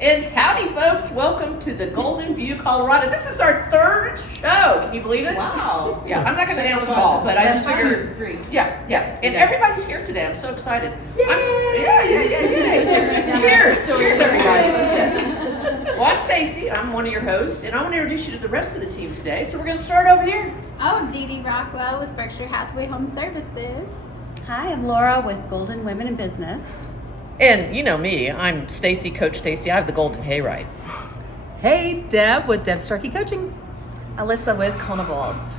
And howdy, folks. Welcome to the Golden View, Colorado. This is our third show. Can you believe it? Wow. Yeah, I'm not going to announce them all, but I just figured. Three. Yeah. And everybody's here today. I'm so excited. Yay! Yeah. Cheers. Cheers, everybody. Yes. Well, I'm Stacy. I'm one of your hosts, and I want to introduce you to the rest of the team today. So we're going to start over here. I'm Dee Dee Rockwell with Berkshire Hathaway Home Services. Hi, I'm Laura with Golden Women in Business. And you know me. I'm Stacy, Coach Stacy. I have the Golden Hayride. Hey, Deb with Deb Starkey Coaching. Alyssa with Carnivals.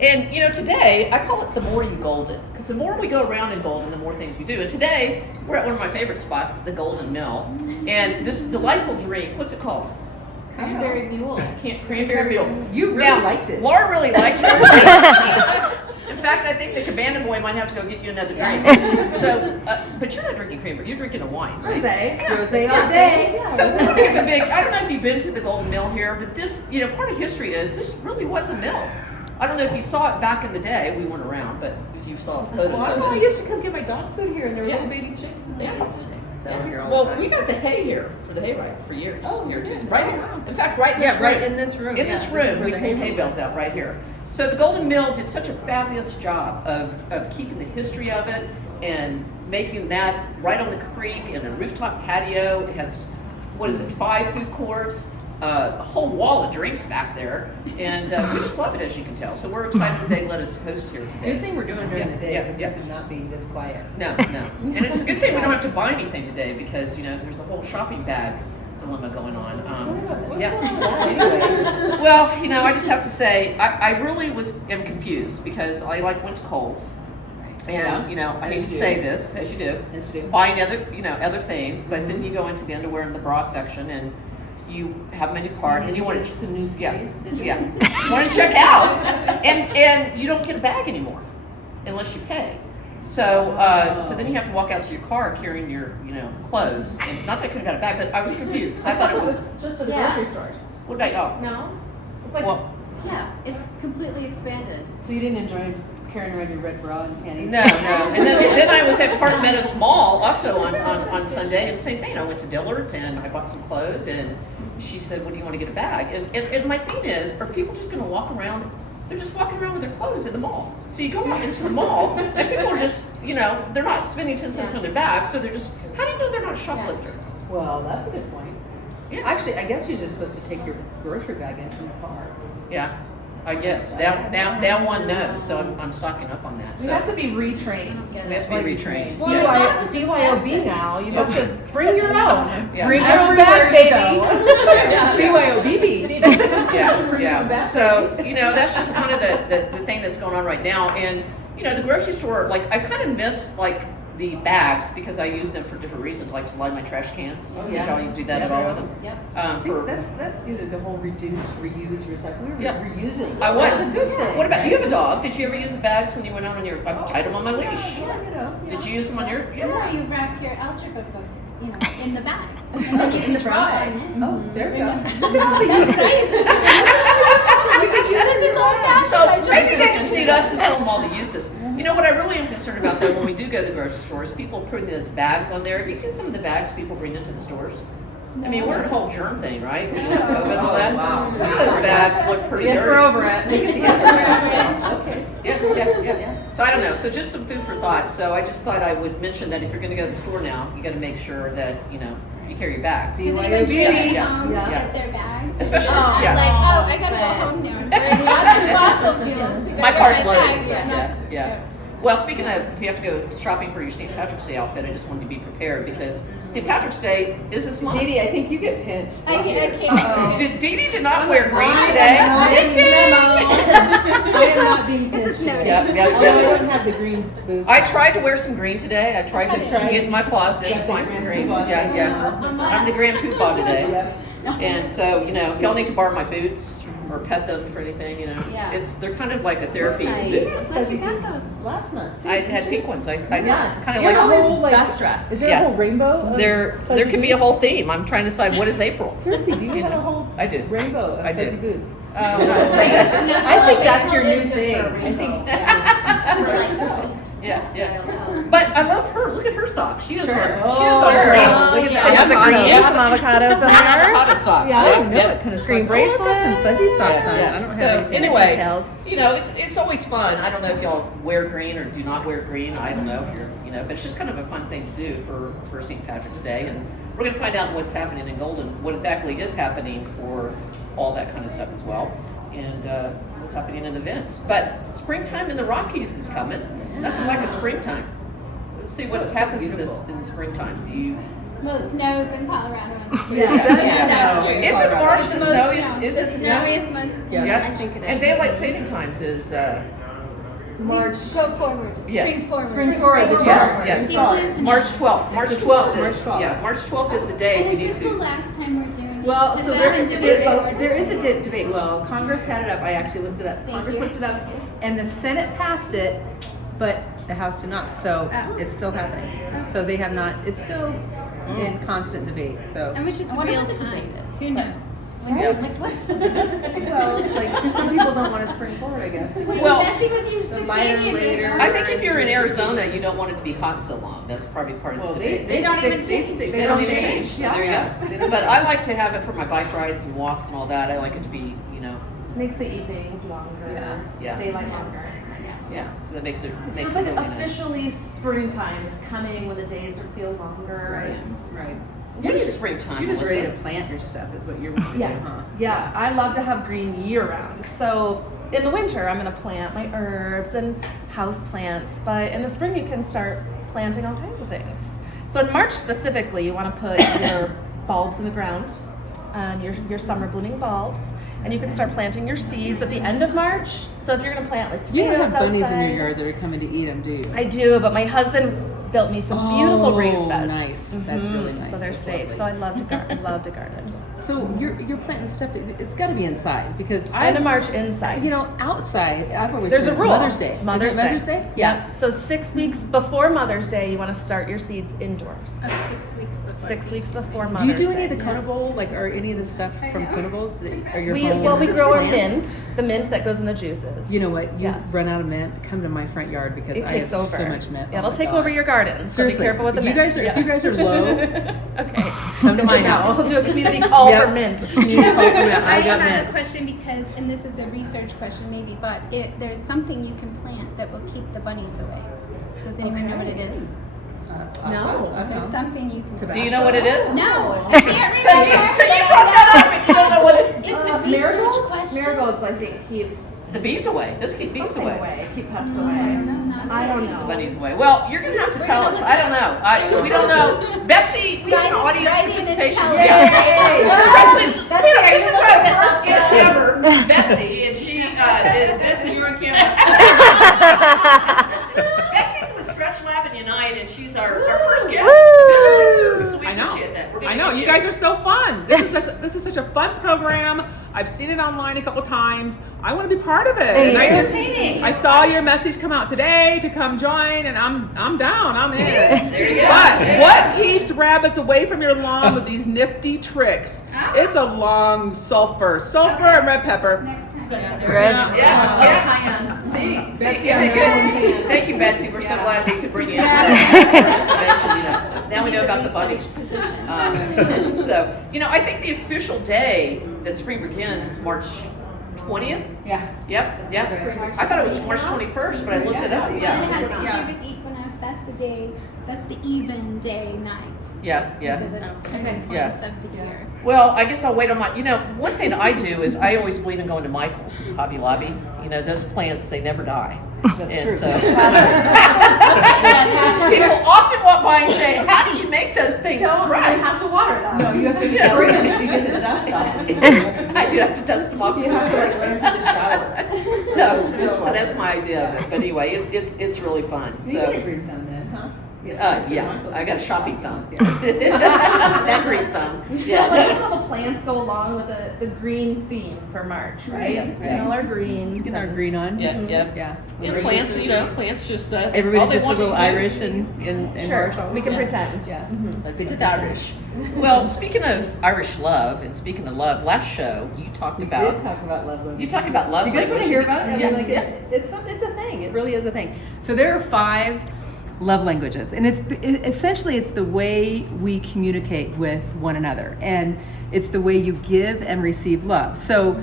And you know, today I call it the more you golden, because the more we go around in Golden, the more things we do. And today we're at one of my favorite spots, the Golden Mill, and this delightful drink. What's it called? Cranberry Mule. Cranberry Mule. You really liked it. Laura really liked it. In fact, I think the Cabana Boy might have to go get you another drink. So, but you're not drinking cranberry. You're drinking a wine. Right? Rosé all day. So we're going to have a big. I don't know if you've been to the Golden Mill here, but this, part of history is this really was a mill. I don't know if you saw it back in the day. We weren't around, but if you saw photos of I it. used to come get my dog food here, and there were Yeah. little baby chicks, and they Yeah. used to sell here all the Well, time. we got the hay here for the hayride for years. Oh, here yeah. too. Right Oh, here. wow. In fact, right in this room. in this room. In this room, we pulled hay bales out right here. So the Golden Mill did such a fabulous job of keeping the history of it and making that right on the creek in a rooftop patio. It has, 5 food courts, a whole wall of drinks back there, and we just love it, as you can tell. So we're excited that they let us host here today. Good thing we're doing during the day, Yeah, because yeah. this would not be this quiet. No. And it's a good thing we don't have to buy anything today, because, there's a whole shopping bag dilemma going on. What's Yeah. going on with that anyway? Well, I just have to say, I really am confused, because I went to Kohl's, and I hate to say this, as you do, Yes, you do. buying other things, but then you go into the underwear and the bra section, and you have them in your cart, and you want to some new space, did you? you want to check out, and you don't get a bag anymore unless you pay. So then you have to walk out to your car carrying your clothes. And not that I could have got a bag, but I was confused because I thought it was. just at the Yeah. grocery stores. What about y'all? No? It's like, Well, Yeah, it's completely expanded. So you didn't enjoy carrying around your red bra and panties? no. And then I was at Park Meadows Mall also on Sunday, and same thing. I went to Dillard's and I bought some clothes, and she said, "What do you want to get a bag?" And my thing is, are people just going to walk around? They're just walking around with their clothes in the mall. So you go out into the mall, and people are just, they're not spending 10 cents on their bags, so they're just. How do you know they're not a shoplifter? Well, that's a good point. Yeah. Actually, I guess you're just supposed to take your grocery bag in from the car. Yeah, I guess down one nose. So I'm stocking up on that. you So have to be retrained. we have to be retrained. Well, Yes. I thought it was just BYOB plastic. now. You Yeah. have to bring your own. Yeah. Bring your own Everywhere bag, you baby. Yeah. BYOBB. Yeah. So that's just kind of the thing that's going on right now. And the grocery store, I kind of miss the bags, because I use them for different reasons, like to line my trash cans. Oh, yeah. Did y'all do that at all with them? Yep. See, that's the whole reduce, reuse, recycle. We were Yeah. reusing. I was. That's a good thing. What about you? Have a dog? Did you ever use the bags when you went out on your? I tied them on my leash. Yeah. Did you use them on your? Yeah, you wrap your algebra book, in the bag. And then you can draw on it. Oh, there we go. That's nice. This is old fashioned. So maybe they just need us to tell them all the uses. What I really am concerned about though, when we do go to the grocery stores, people putting those bags on there. Have you seen some of the bags people bring into the stores? I mean, we're a whole germ thing, right? COVID and all that. Wow. Some of those bags look pretty Yes, dirty. we're over it. Look at the other way. Okay. Yeah. So I don't know. So just some food for thought. So I just thought I would mention that if you're going to go to the store now, you got to make sure that you carry your bags. Because BYOB. even children Yeah. home to Yeah. get their bags. Especially- I'm yeah. like, I gotta go home now and burn lots of fossil fuels to go My get car's my loaded. bags. I'm not- Yeah. Well, speaking of, if you have to go shopping for your St. Patrick's Day outfit, I just wanted to be prepared because St. Patrick's Day is this month. Dee Dee, I think you get pinched. I can't. Dee Dee did not wear green today. I am not being pinched. noted. Yep. Although I don't have the green boots. I tried to wear some green today. I tried to Okay. get in my closet and find some green. Yeah. I'm the Grand Poobah today. Yep. And so, if y'all need to borrow my boots or pet them for anything, Yeah. they're kind of like a therapy Nice. boot. Fuzzy boots last month. too, I didn't had you? pink ones. I Yeah. kind of You're like. always best dressed. Is there Yeah. a whole rainbow? Of There fuzzy can be a boots? whole theme. I'm trying to decide what is April. Seriously, do you have a whole I do. rainbow of I do. fuzzy boots? I think that's your new thing. I think. Yeah. But I love her. Look at her socks. She has Sure. her. She Oh, has her. yeah. Look at Yeah. that. It has a green, Yeah. some avocados on there. Avocado socks. Yeah, I Yeah. don't know what kind of Green socks. bracelets Oh, and fuzzy socks on it. I don't have So anything. anyway, Details. you know, it's always fun. I don't know if y'all wear green or do not wear green. I don't know if you're, you know, but it's just kind of a fun thing to do for St. Patrick's Day. And we're going to find out what's happening in Golden, what exactly is happening for all that kind of stuff as well, and what's happening in events. But springtime in the Rockies is coming. Nothing like a springtime. Let's see what happens in the springtime. Do you? Well, it snows in Colorado. Yeah, it does snow. Isn't March It's the most snowiest? snow. Is It's it the the snow? snowiest month. Yeah. I think it is. And daylight saving times is March. Go forward. Yes. Spring forward. Spring forward, the Yes, 12th. yes. March 12th. March 12th March is 12th. yeah. March 12th is the day And we need is this the to. last time we're doing it? Well, Has so that there, been there, debated well, or there is a just- debate. Well, Congress had it up. I actually looked it up. Thank Congress you. looked it up, Okay. and the Senate passed it, but the House did not. So Oh. it's still happening. So they have not. It's still in constant debate. So And which is I wonder real what the time. debate is. Who knows? Yeah. Like, what's the difference? well, like some people don't want to spring forward. I guess. Wait, Well, messing with your the lighter, circadian later- rhythm. I think if you're in Arizona, you don't want it to be hot so long. That's probably part of Well, the they debate. they don't stick. even They change. stick. They don't even change. change. So Yeah. there you Yeah. They go. don't But change. I like to have it for my bike rides and walks and all that. I like it to be, you know, Makes the evenings longer. Yeah. Daylight longer. It's nice. yeah. So that makes it It makes feels it like really nice. officially springtime is coming when the days feel longer. Right. Right. When is springtime? You're just ready to Melissa? plant your stuff. Is what you're ready to Yeah. do, huh? Yeah, I love to have green year round. So in the winter, I'm gonna plant my herbs and house plants, but in the spring, you can start planting all kinds of things. So in March specifically, you want to put your bulbs in the ground, your summer blooming bulbs, and you can start planting your seeds at the end of March. So if you're gonna plant like You don't tomatoes have bunnies outside, in your yard that are coming to eat them, do you? I do, but my husband built me some beautiful raised beds. Nice. That's really nice. So they're That's safe. lovely. So I love to garden. Love to garden. So you're planting stuff. It's got to be inside because I, End of March inside. you know, outside. I've always There's heard a it's rule. Mother's Day. Mother's Is it Mother's Day? Yeah. So 6 weeks before Mother's Day, you want to start your seeds indoors. Oh, 6 weeks before. 6 weeks before Mother's Do you do Day. any of the Carnival, like, or any of the stuff I from know. Carnivals? Or your We home we grow our plants? mint, the mint that goes in the juices. You know what? You Yeah. run out of mint. Come to my front yard because It I takes have over. so much mint. Yeah, Oh it'll my take God. over your garden. So Seriously, be careful with the you mint. guys are- if you guys are low, okay. come to my Now, house. We'll do a community call Yep. for mint. You call for mint. I I got have mint. a question because, and this is a research question maybe, but there's something you can plant that will keep the bunnies away. Does anyone know what it is? Hot sauce, I don't There's know. something you can. Do you know what it is? No. So you brought that up and you don't know what it It's a research Marigolds? question. Marigolds, I think, keep The bees away. Those keep bees something away. away. Keep pests No, away. not I don't really. The know. bunnies away. Well, you're gonna have to tell us. I don't know. We don't know. Betsy, we have an Write audience in and participation. tell us. Presley, this is our first guest ever, Betsy, and she is. Betsy, you're on camera. Betsy's with Stretch Lab and Unite, and she's our first guest officially. So we I know. appreciate that. We're gonna I know. give You guys are so fun. This is such a fun program. I've seen it online a couple times. I want to be part of it. And I saw your message come out today to come join, and I'm down. I'm in. There you go. But what keeps rabbits away from your lawn with these nifty tricks? It's a long sulfur and red pepper. Next time. Yeah. See, Betsy, yeah, I'm good. Thank you, Betsy. We're so glad we could bring you in. Now we know about the bunnies. So, I think the official day that spring begins is March 20th. Yeah. Yep. I thought it was March 21st, but I looked it up. Well, it Yeah. has to do with equinox. That's the day. That's the even day night. Yeah. Those Yeah. are the turning Yeah. points of the year. Well, I guess I'll wait on my. One thing I do is I always believe in going to Michael's, Hobby Lobby. Those plants, they never die. That's And true. so people often walk by and say, "How do you make those things You thrive?" have to water them. No, you have to spray them if you get the dust off. I do have to dust them off. You have to like run into the shower. So that's my idea of it. But anyway, it's really fun. You get a So green thumb then, huh? yeah, I got a shopping thumb. Yeah. That green thumb. Yeah, like Yeah. all the plants go along with the green theme for March, right? Yeah, And all our greens. Get our green on. Yeah. Yeah. And plants, plants just. Everybody's all they just a want little is new. Irish in Sure, March. we can Yeah. pretend. Yeah. Mhm. Like we It's did Irish. Well, speaking of Irish love, and speaking of love, last show you talked We about. did talk about love language. You talked about love Do you guys want language. to hear about it? I Yeah, mean, like yeah. it's a thing. It really is a thing. So there are 5 love languages, and essentially it's the way we communicate with one another, and it's the way you give and receive love. So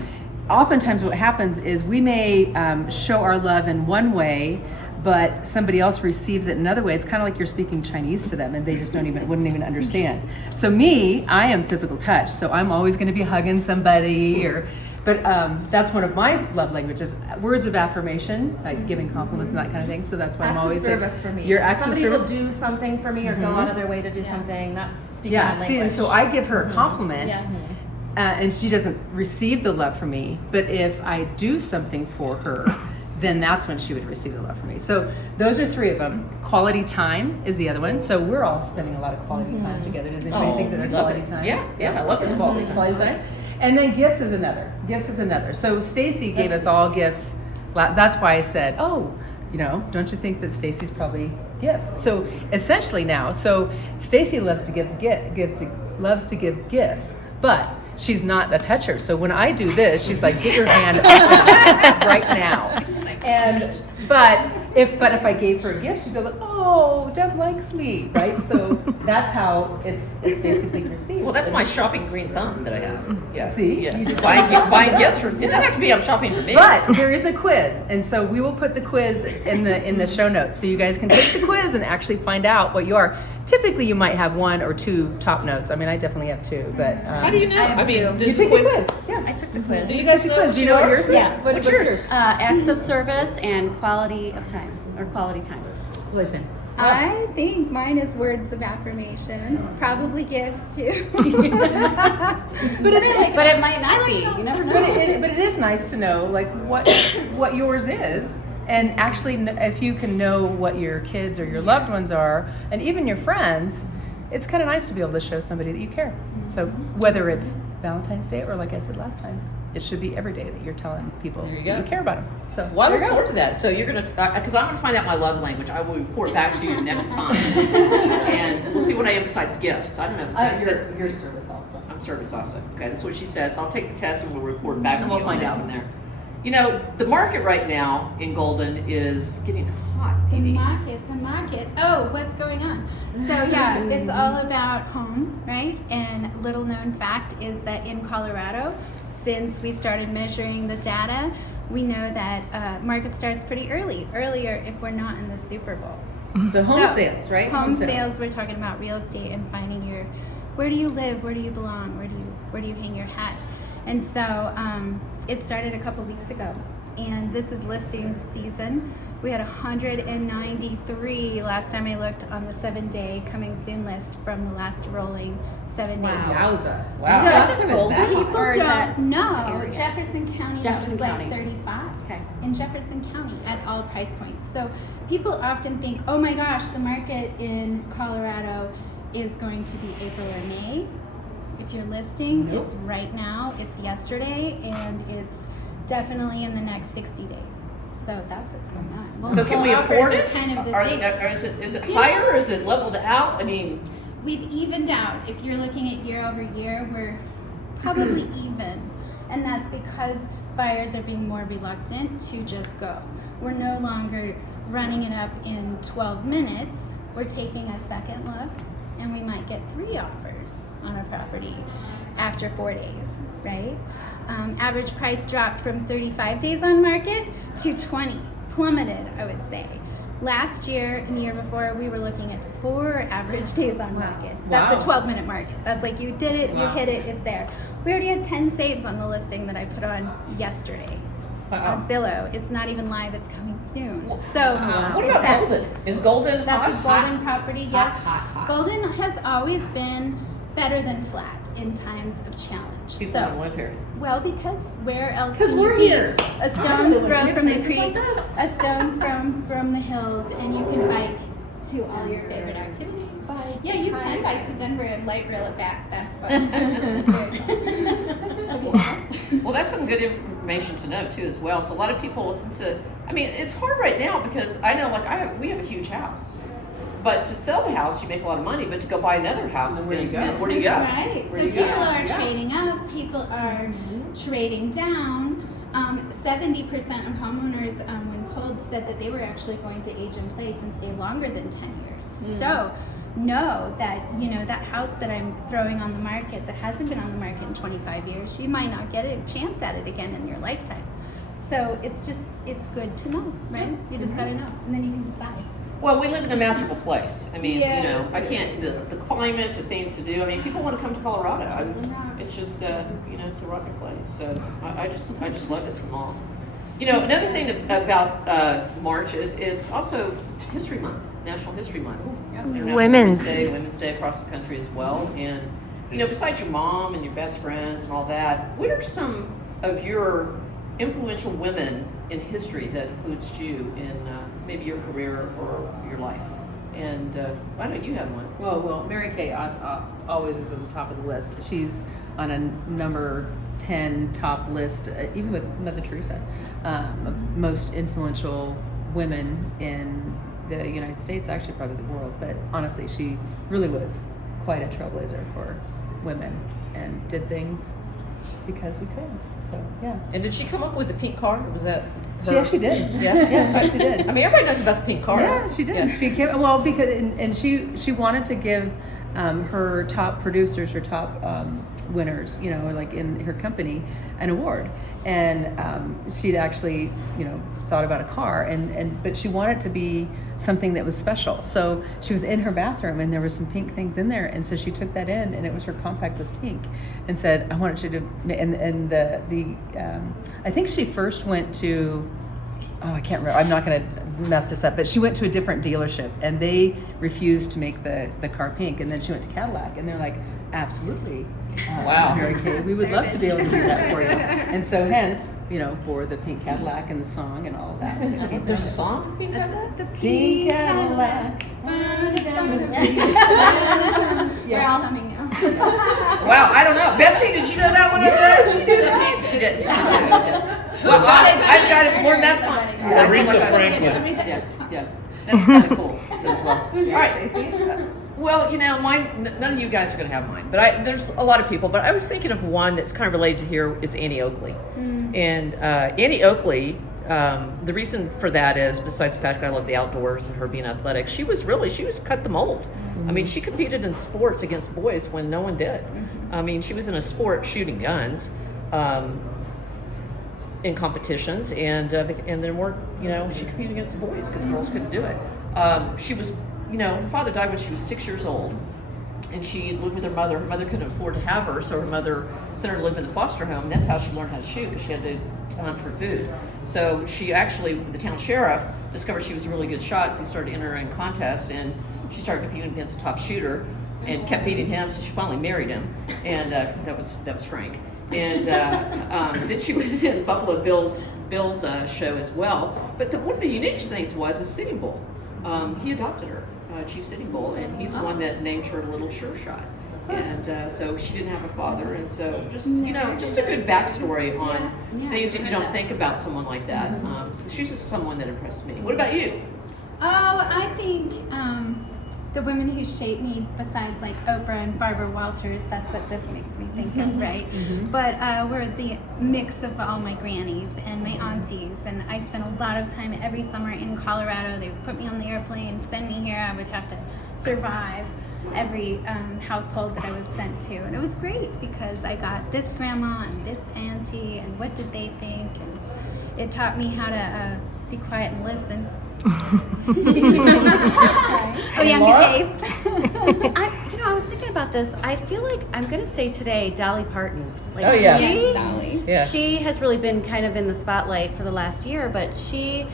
oftentimes what happens is we may show our love in one way, but somebody else receives it another way. It's kind of like you're speaking Chinese to them and they just wouldn't even understand. So me, I am physical touch. So I'm always going to be hugging somebody but that's one of my love languages. Words of affirmation, like giving compliments and that kind of thing. So that's why I'm Acts of always service for me. Your If acts of somebody service. will do something for me or go out of their way to do something. That's speaking Yeah, my see, and language. so I give her a compliment, Yeah. and she doesn't receive the love from me. But if I do something for her, then that's when she would receive the love from me. So those are 3 of them. Quality time is the other one. So we're all spending a lot of quality time together. Does anybody think that they're love quality it. time? Yeah, I love this quality time. Quality time. And then gifts is another. Gifts is another. So Stacy gave us all gifts. That's why I said, oh, don't you think that Stacy's probably gifts? So essentially now, Stacy loves to loves to give gifts, but she's not a toucher. So when I do this, she's like, get your hand off me right now. But if I gave her a gift, she'd go like, oh, Deb likes me, right? So that's how it's basically received. Well, that's my shopping green thumb that I have. Yeah. See? Yeah. You just- Buying gifts for. It doesn't have to be I'm shopping for me. But there is a quiz, and so we will put the quiz in the show notes, so you guys can take the quiz and actually find out what you are. Typically, you might have 1 or 2 top notes. I mean, I definitely have 2, but How do you know? I mean, you does take the quiz. quiz? Yeah, I took the quiz. you guys take the quiz. Do you know what yours is? Yeah. What's yours? Acts of service and quality of time, or quality time. Listen. I think mine is words of affirmation. Probably gifts too. But it's But it might not I be. don't know. You never know. but it is nice to know like what yours is, and actually if you can know what your kids or your loved ones are, and even your friends, it's kind of nice to be able to show somebody that you care. So whether it's Valentine's Day or, like I said last time, it should be every day that you're telling people There you that you go. care about them. So Well, I there look you go. forward to that. So you're gonna, because I'm gonna find out my love language. I will report back to you next time, and we'll see what I am besides gifts. I don't know. That's- Your service also. I'm service also. Okay, that's what she says. I'll take the test and we'll report back And to we'll you find on that out. from there. You know, the market right now in Golden is getting hot. The TV. market. Oh, what's going on? So yeah, it's all about home, right? And little known fact is that in Colorado, since we started measuring the data, we know that market starts pretty earlier if we're not in the Super Bowl. So home sales, right? Home sales. We're talking about real estate and finding where do you live, where do you belong, where do you hang your hat, and so it started a couple weeks ago, and this is listing season. We had 193 last time I looked on the 7-day coming soon list from the last rolling 7 days. Wowza. So Wow. that's just Golden? People Or is that don't know. area? Jefferson County Jefferson is like County. 35 Okay. in Jefferson County at all price points. So people often think, oh my gosh, the market in Colorado is going to be April or May. If you're listing, Nope. it's right now, it's yesterday, and it's definitely in the next 60 days. So that's what's going on. So can we Multiple afford offers it? are kind of the Are- thing. is it higher or is it leveled out? I mean, We've evened out. If you're looking at year over year, we're probably even. And that's because buyers are being more reluctant to just go. We're no longer running it up in 12 minutes. We're taking a second look, and we might get 3 offers on a property after 4 days, right? Average price dropped from 35 days on market to 20, plummeted, I would say. Last year and the year before, we were looking at 4 average days on market. That's Wow. a 12-minute market. That's like you did it, you hit it, it's there. We already had 10 saves on the listing that I put on yesterday wow. on Zillow. It's not even live, it's coming soon. So What it's about fast. Golden? Is Golden That's hot? a Golden property, yes. Hot. Golden has always been better than flat in times of challenge. People want to So, live here. well, because where else? 'Cause can we're you be? here. A stone's live throw in from the places creek, like this. a stone's from the hills, and you can bike to all your favorite activities. Yeah, you can bike to Denver and light rail it back. That's fun. Actually, very fun. Have you done that? Well, that's some good information to know too, as well. So a lot of people, I mean, it's hard right now because I know, like, we have a huge house, but to sell the house, you make a lot of money. But to go buy another house, Then where do you go? and where do you go? Right. Where So do you go? people are trading up, people are trading down. 70% of homeowners, when polled, said that they were actually going to age in place and stay longer than 10 years. So know that, you know, that house that I'm throwing on the market that hasn't been on the market in 25 years, you might not get a chance at it again in your lifetime. So it's good to know, right? You just gotta know, and then you can decide. Well, we live in a magical place. I mean, Yes, you know, I it can't, the climate, the things to do. I mean, people want to come to Colorado. Yeah. It's just, you know, it's a rocket place. So I just love it from all. You know, another thing about March is it's also History Month, National History Month. International Women's Day across the country as well. And, you know, besides your mom and your best friends and all that, what are some of your influential women in history that influenced you in maybe your career or your life? And why don't you have one? Well, Mary Kay always is at the top of the list. She's on a number 10 top list, even with Mother Teresa, of most influential women in the United States, actually probably the world. But honestly, she really was quite a trailblazer for women and did things because we could. So, yeah. And did she come up with the pink card, or was that She her? actually did. Yeah, she actually did. I mean, everybody knows about the pink card. Yeah, she did. Yeah. She came well because and she wanted to give her top producers, her top winners, you know, like in her company, an award. And she'd actually, you know, thought about a car, but she wanted it to be something that was special. So she was in her bathroom, and there were some pink things in there, and so she took that in, and it was her compact was pink, and said, "I wanted you to." And the I think she first went to. Oh, I can't remember. I'm not going to mess this up, but she went to a different dealership, and they refused to make the car pink. And then she went to Cadillac, and they're like, absolutely, Wow. Mary Kay, we would love to be able to do that for you. And so, hence, you know, for the pink Cadillac and the song and all of that. it came There's a down. song? Pink Cadillac? The Pink Cadillac. We're all humming now. Wow, I don't know. Betsy, did you know that one over there? She knew the pink. She did. She did. Well, I've got it more than that song. Yeah, Aretha Franklin. Yeah. That's kind of cool. So as well. All right. Well, you know, mine. None of you guys are going to have mine, but there's a lot of people. But I was thinking of one that's kind of related to here is Annie Oakley, and Annie Oakley. The reason for that is, besides the fact that I love the outdoors and her being athletic, she was cut the mold. I mean, she competed in sports against boys when no one did. I mean, she was in a sport shooting guns. In competitions, and there weren't, you know, she competed against the boys because girls couldn't do it. She was, you know, her father died when she was 6 years old, and she lived with her mother. Her mother couldn't afford to have her, so her mother sent her to live in the foster home. And that's how she learned how to shoot, because she had to hunt for food. So she actually, the town sheriff discovered she was a really good shot, so he started entering contests, and she started competing against the top shooter, and kept beating him. So she finally married him, and that was Frank. And then she was in Buffalo Bill's show as well. But one of the unique things was Sitting Bull. He adopted her, Chief Sitting Bull, and he's the one that named her Little Sure Shot. And so she didn't have a father, and so just, you know, just a good backstory on things that you don't think about someone like that. So she's just someone that impressed me. What about you? Oh, I think the women who shaped me, besides like Oprah and Barbara Walters, that's what this makes me think of, right? But we're the mix of all my grannies and my aunties, and I spent a lot of time every summer in Colorado. They would put me on the airplane, send me here. I would have to survive every household that I was sent to, and it was great because I got this grandma and this auntie, and what did they think, and it taught me how to be quiet and listen. Oh yeah, behave. I was thinking about this. I feel like I'm gonna say today, Dolly Parton. Like, Oh, yeah. Dolly. Yeah. She has really been kind of in the spotlight for the last year, but she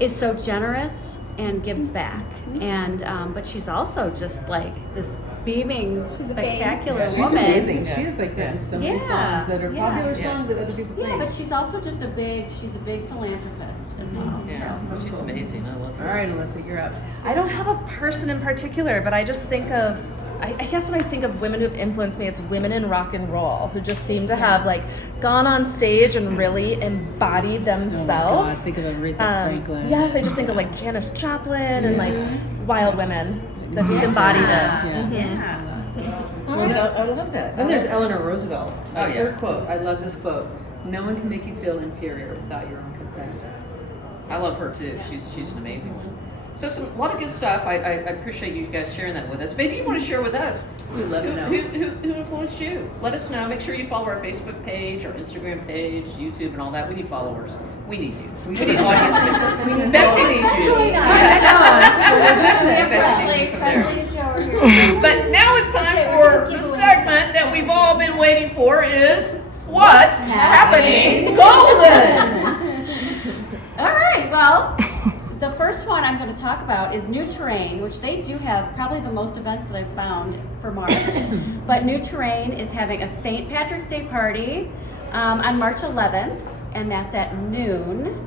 is so generous and gives back. And but she's also just like this beaming, She's a babe. spectacular She's woman. amazing. She has like written so many Yeah. songs that are Yeah. popular Yeah. songs that other people sing. Yeah, but she's also just a big philanthropist as well. Yeah, So. she's amazing. I love her. All right, Alyssa, you're up. I don't have a person in particular, but I just think of, I guess when I think of women who've influenced me, it's women in rock and roll who just seem to have like gone on stage and really embodied themselves. Think of Aretha Franklin. Yes, I just think of like Janis Joplin and like wild women that just embodied it. Yeah. Yeah. Well, I love that. Then there's Eleanor Roosevelt. Oh, yeah. Her quote. I love this quote. No one can make you feel inferior without your own consent. I love her too. She's an amazing one. So a lot of good stuff. I appreciate you guys sharing that with us. Maybe you want to share with us. We'd love to know. Who influenced you? Let us know. Make sure you follow our Facebook page, our Instagram page, YouTube, and all that. We need followers. We need you. We need audience members. Betsy needs you. Betsy needs you from there. But now it's time for the segment that we've all been waiting for is What's Happening Golden? All right, well, the first one I'm going to talk about is New Terrain, which they do have probably the most events that I've found for March. But New Terrain is having a St. Patrick's Day party on March 11th, and that's at noon.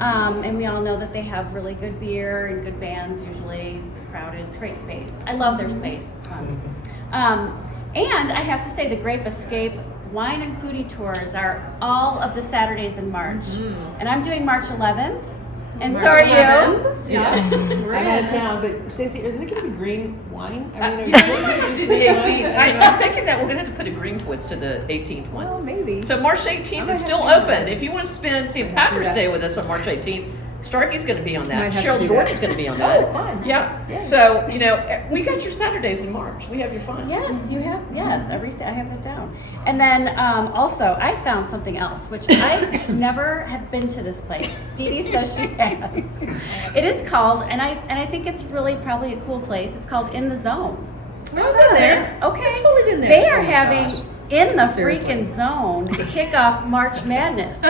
And we all know that they have really good beer and good bands usually. It's crowded, it's a great space. I love their space, it's fun. And I have to say the Grape Escape wine and foodie tours are all of the Saturdays in March. And I'm doing March 11th. And so are you. Yeah. I'm out of town, but Stacey, is it going to be green wine? I mean, We're gonna do the 18th. I'm thinking that we're going to have to put a green twist to the 18th one. well, maybe. So March 18th is still open. If you want to spend St. Patrick's Day with us on March 18th, Starkey's going to be on that. Might have to Cheryl do George that. is going to be on that. Oh, fun. Yeah. Yeah. So, we got your Saturdays in March. We have your fun. Yes, you have. Yes, I have that down. And then also, I found something else, which I never have been to this place. Dee Dee says she has. It is called, and I think it's really probably a cool place. It's called In the Zone. I've been there. Okay. Totally been there. They are Oh my having gosh. In the Seriously. Freaking Zone to kick off March Madness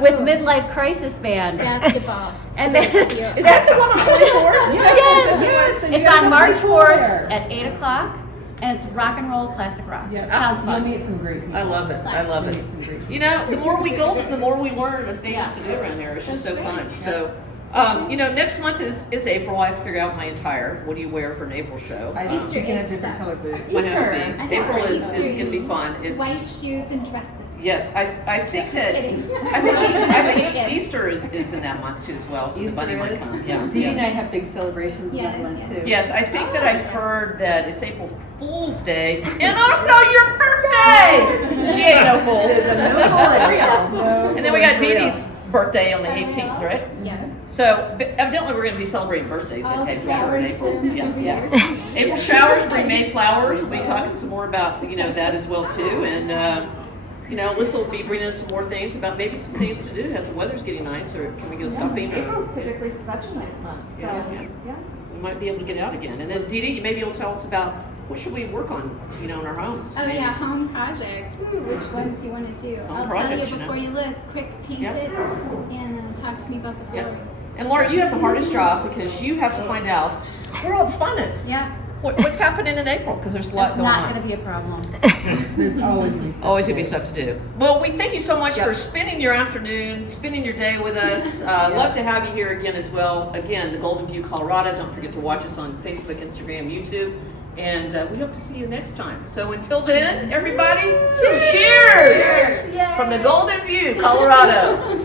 with Midlife Crisis Band. Basketball. And then Is that the one on 24th? Yes. and It's you have on to March be 4th there. at 8 o'clock, and it's rock and roll, classic rock. Yeah. Sounds fun. You'll meet some great people. I love it. I love You'll it. meet some great people. The more we go, the more we learn of things Yeah. to do around here. It's just so That's fun. great. So, next month is April. I have to figure out my attire. What do you wear for an April show? I think Easter she's going to have egg different stuff. colored boots. Might have to Easter. be. April is Easter. going to be fun. It's White shoes and dresses. yes. I think that Kidding. I think Easter is in that month too as well. So the bunny might come. Yeah. Dee and yeah. I have big celebrations in Yes, that one yes. too. Yes, I think that I heard that it's April Fool's Day and also your birthday. She ain't no fool. It is a no for real. No And then we got for Dee real. Dee's birthday on the 18th, right? Yeah. So evidently we're going to be celebrating birthdays All in the April. flowers in April. bloom Yeah. every Yeah. year. April showers bring May flowers. We'll be talking some more about that as well too. And Alyssa will be bringing us some more things about maybe some things to do as the weather's getting nice, or can we go shopping? Or April's typically such a nice month, so Yeah. we might be able to get out again. And then Dee Dee, maybe you'll tell us about what should we work on, in our homes. Oh maybe. yeah, home projects. Ooh, which ones you want to do? Home I'll projects, tell you before you list. Quick, paint Yep. it, and talk to me about the Yep. flooring. And Laura, you have the hardest job because you have to find out where all the fun is. Yeah, What's happening in April? Because there's a lot it's going not on. going to be a problem. There's always going to be stuff. Always to gonna be do. stuff to do. Well, we thank you so much Yep. for spending your afternoon, spending your day with us. Love to have you here again as well. Again, the Golden View, Colorado. Don't forget to watch us on Facebook, Instagram, YouTube. And we hope to see you next time. So until then, everybody, cheers! From the Golden View, Colorado.